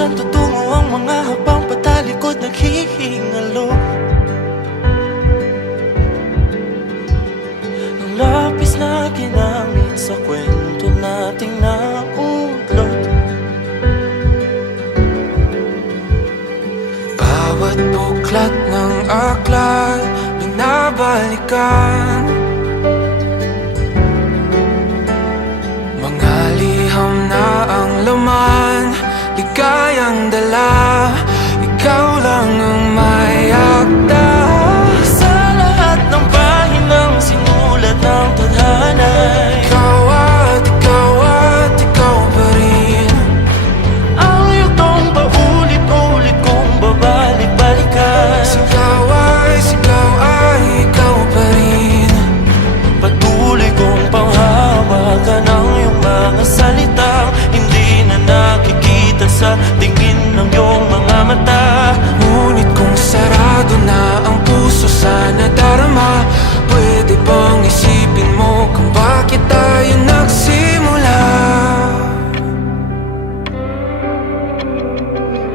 saan tutungo ang mga habang patalikod naghihingalo. Ang lapis na ginamit sa kwento nating naudlot. Bawat buklat ng aklat binabalikan, mga liham na ang laman, ligayang dala, ikaw lang ang may akda. Sa lahat ng pahinang sinulat ng tadhana, ikaw at ikaw pa rin. Ang yugtong paulit-ulit kong babalik-balikan, sigaw ay ikaw pa rin. Patuloy kong panghawakan ang iyong mga salitang hindi na nakikita sa tingin ng iyong mga mata. Ngunit kung sarado na ang puso sa nadarama, pwede bang isipin mo kung bakit tayo nagsimula?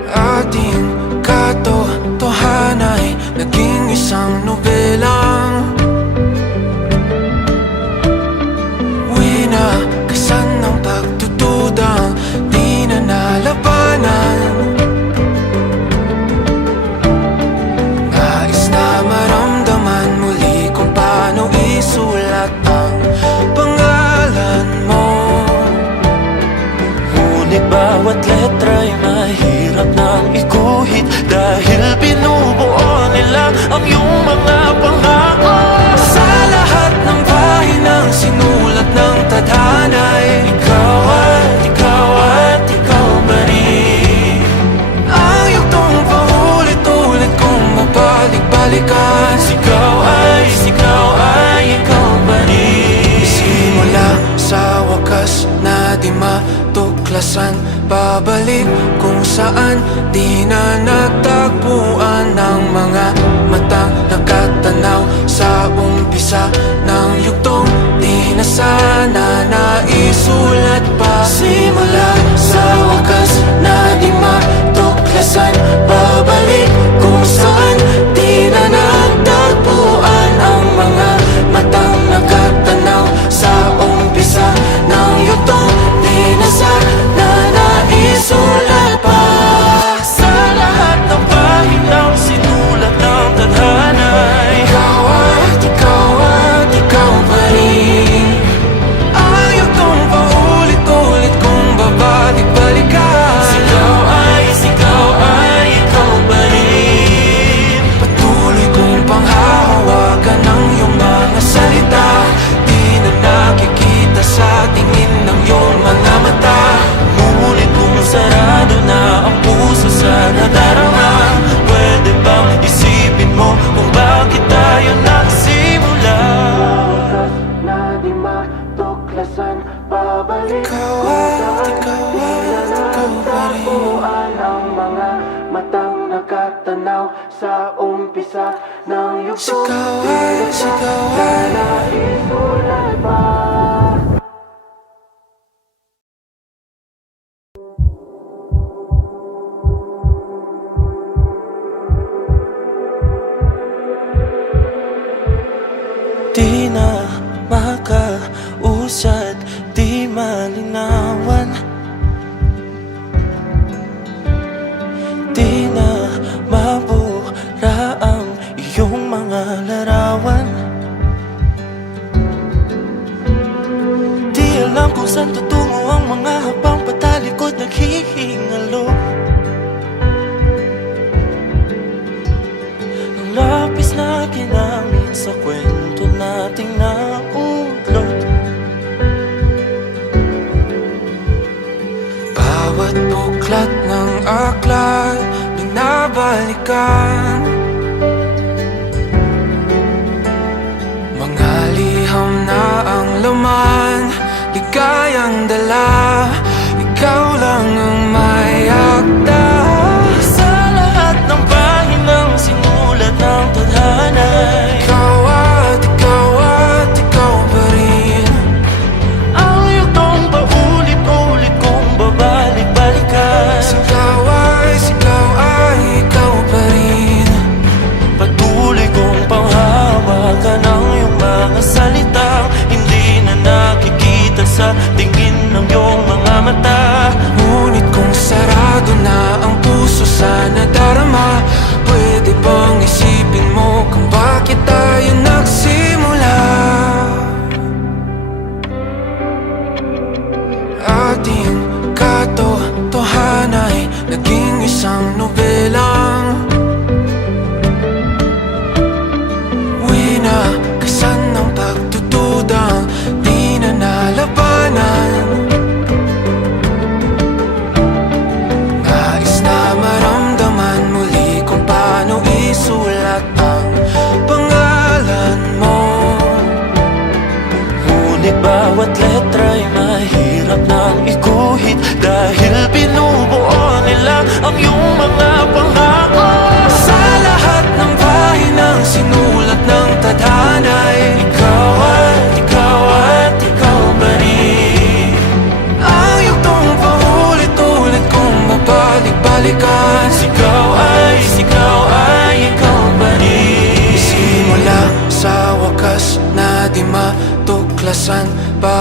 Ating katotohanan ay naging isang nobelang winakasan ng pagtutudang di na nalabanan. Nais na maramdaman muli kung paano isulat ang pangalan mo. Ngunit bawat letra'y mahirap nang iguhit, dahil binubuo nila ang iyong mga pangako. Sa lahat ng pahinang sinulat ng tadhana, ikaw ikaw pa rin. Ang yugtong paulit-ulit kong mabalik-balikan, sigaw ay ikaw pa rin. Simula sa wakas na di matuklasan, babalik kung saan di na natagpuan ng mga matang nakatanaw sa umpisa ng yugtong di na sana naisulat pa. Simula sa wakas na di matuklasan, babalik kung saan di na natagpuan ang mga matang nakatanaw sa umpisa ng yugtong di na sana naisulat pa. Sa lahat ng pahinang sinulat ng tadhana, ikaw pa rin. Ang yugtong paulit-ulit kong babalik-balikan, sigaw ay ikaw pa rin. Patuloy kong panghahawakan ang iyong mga salita, di na nakikita sa tingin ng iyong mga mata. Ngunit kung sarado na ang puso sa nadarama, pwede bang isipin mo kung bakit tayo nagsimula? Na di matuklasan, babalik ikaw pa rin. Ang mga matang nakatanaw sa umpisa ng yugtong sigaw ay naisulat pa. Di na makausad, di malinawan, di na mabura ang iyong mga larawan. Di alam kung saan tutungo ang mga habang patalikod naghihingalo. Ang lapis na ginamit sa kwento nating naudlot. Bawat buklat ng aklat binabalikan, mga liham na ang laman, ligayang dala, ikaw lang ang may akda. Sa lahat ng pahinang sinulat ng tadhana, ikaw at ikaw pa rin. Ang yugtong paulit-ulit kong babalik-balikan, sigaw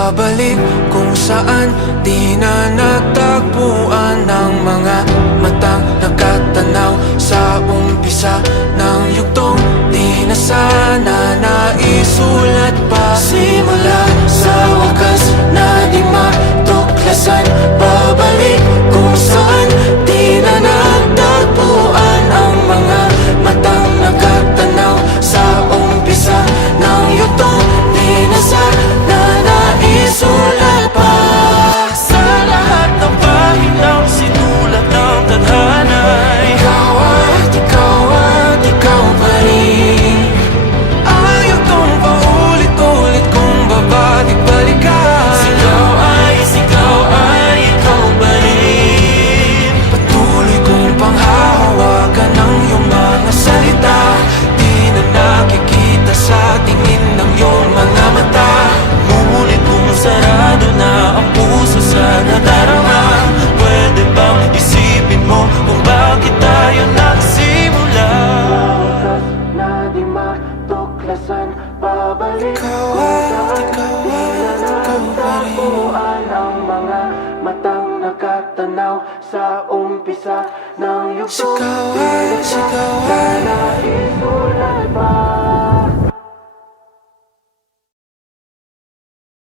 pabalik kung saan di na natagpuan ng mga matang nakatanaw sa umpisa ng yugtong di na sana naisulat pa. Simula sa wakas na di matuklasan, pabalik kung saan di na natagpuan ang mga matang nakatanaw sa umpisa ng yugtong di na sana naisulat pa. Sa lahat ng pahinang sinulat ng tadhana, Ikaw at ikaw pa rin. Ayaw tong paulit-ulit kung babalik-balikan. ikaw ay ikaw pa rin. Patuloy kong panghahawakan ng iyong mga salita. Di na nakikita sa tingin ng iyong mga mata. Ngunit kung sarado na ang puso sa nadarama, pwede bang isipin mo kung bakit tayo nagsimula? Na di matuklasan, pabalik ikaw pa rin. Ang mga matang nakatanaw sa umpisa ng yugto. Sigawan